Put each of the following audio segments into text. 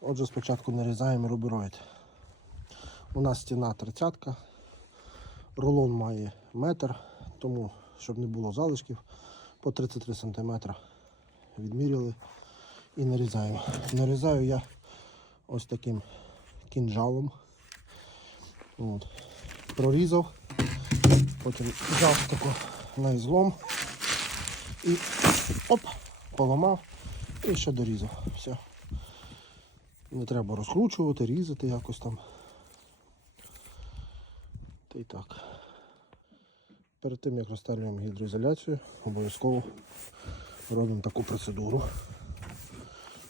Отже, спочатку нарізаємо рубероїд. У нас стіна 30 рулон має метр, тому, щоб не було залишків, по 33 см відміряли і нарізаємо. Нарізаю я ось таким кінжалом. От. Прорізав, потім взяв тако на ізлом і оп, поламав і ще дорізав. Все. Не треба розкручувати, різати якось там. Та й так. Перед тим як розстелюємо гідроізоляцію, обов'язково робимо таку процедуру,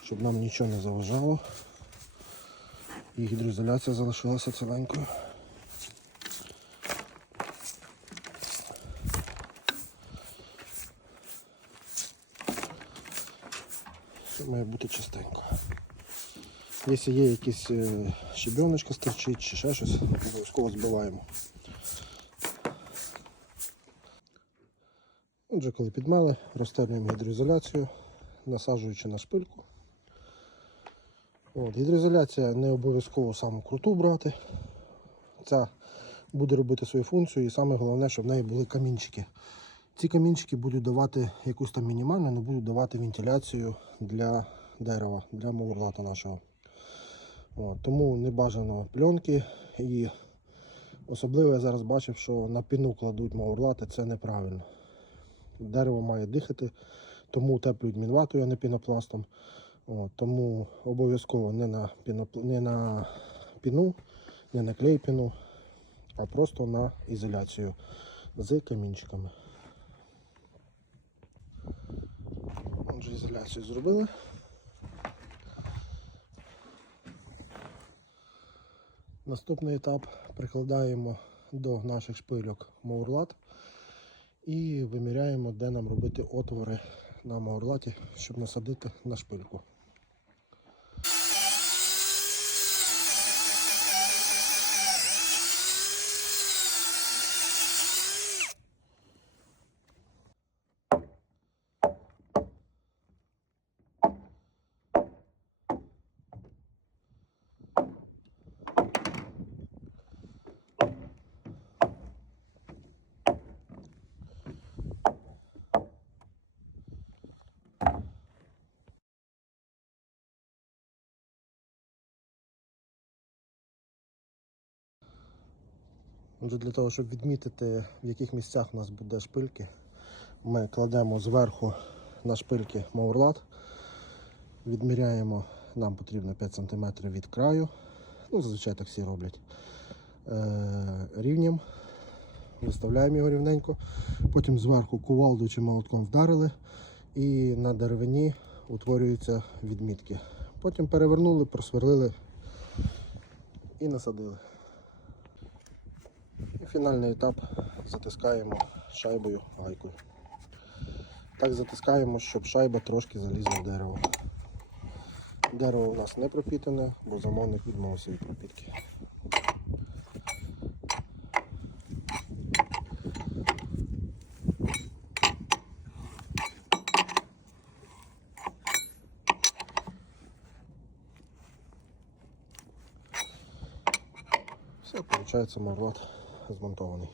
щоб нам нічого не заважало і гідроізоляція залишилася ціленькою. Все має бути чистенько. Якщо є якісь е, щебеночка стерчить чи ще щось, обов'язково збиваємо. Отже, коли підмели, розстелюємо гідроізоляцію, насаджуючи на шпильку. От, гідроізоляція не обов'язково саму круту брати. Ця буде робити свою функцію і саме головне, щоб в неї були камінчики. Ці камінчики будуть давати якусь там мінімальну, не будуть давати вентиляцію для дерева, для мурлата нашого. Тому не бажано пленки і особливо я зараз бачив, що на піну кладуть маурлати, це неправильно. Дерево має дихати, тому утеплюють мінватою, а не пінопластом. От, тому обов'язково не на, пінопл... не на піну, не на клей піну, а просто на ізоляцію з камінчиками. Отже, ізоляцію зробили. Наступний етап прикладаємо до наших шпильок маурлат і виміряємо, де нам робити отвори на маурлаті, щоб насадити на шпильку. Отже, для того, щоб відмітити, в яких місцях у нас буде шпильки, ми кладемо зверху на шпильки маурлат, відміряємо, нам потрібно 5 см від краю, ну зазвичай так всі роблять, е, рівнем, виставляємо його рівненько, потім зверху кувалдою чи молотком вдарили. І на деревині утворюються відмітки. Потім перевернули, просверлили і насадили. Фінальний етап затискаємо шайбою гайкою. Так затискаємо, щоб шайба трошки залізла в дерево. Дерево у нас не пропітане, бо замовник відмовився від пропітки. Все, виходить, марлат змонтований.